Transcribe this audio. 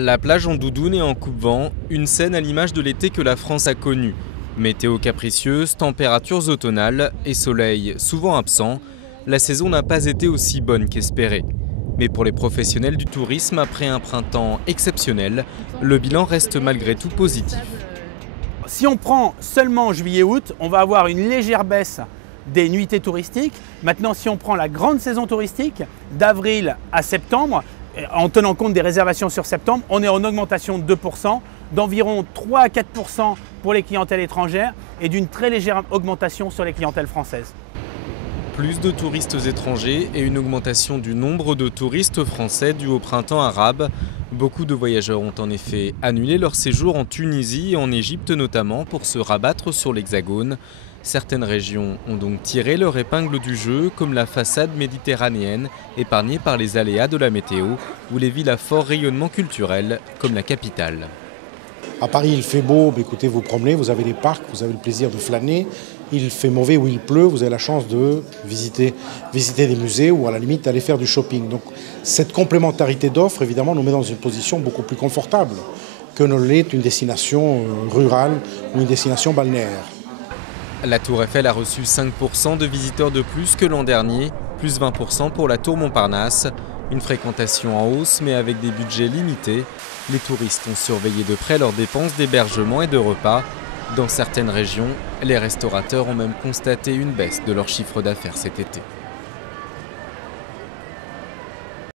La plage en doudoune et en coupe-vent, une scène à l'image de l'été que la France a connu. Météo capricieuse, températures automnales et soleil souvent absent, la saison n'a pas été aussi bonne qu'espérée. Mais pour les professionnels du tourisme, après un printemps exceptionnel, le bilan reste malgré tout positif. Si on prend seulement juillet-août, on va avoir une légère baisse des nuitées touristiques. Maintenant, si on prend la grande saison touristique, d'avril à septembre, en tenant compte des réservations sur septembre, on est en augmentation de 2%, d'environ 3 à 4% pour les clientèles étrangères et d'une très légère augmentation sur les clientèles françaises. Plus de touristes étrangers et une augmentation du nombre de touristes français dû au printemps arabe. Beaucoup de voyageurs ont en effet annulé leur séjour en Tunisie et en Égypte notamment pour se rabattre sur l'Hexagone. Certaines régions ont donc tiré leur épingle du jeu, comme la façade méditerranéenne, épargnée par les aléas de la météo, ou les villes à fort rayonnement culturel, comme la capitale. À Paris, il fait beau, mais écoutez, vous promenez, vous avez les parcs, vous avez le plaisir de flâner. Il fait mauvais ou il pleut, vous avez la chance de visiter des musées ou à la limite aller faire du shopping. Donc cette complémentarité d'offres, évidemment, nous met dans une position beaucoup plus confortable que ne l'est une destination rurale ou une destination balnéaire. La Tour Eiffel a reçu 5% de visiteurs de plus que l'an dernier, plus 20% pour la Tour Montparnasse. Une fréquentation en hausse mais avec des budgets limités. Les touristes ont surveillé de près leurs dépenses d'hébergement et de repas. Dans certaines régions, les restaurateurs ont même constaté une baisse de leur chiffre d'affaires cet été.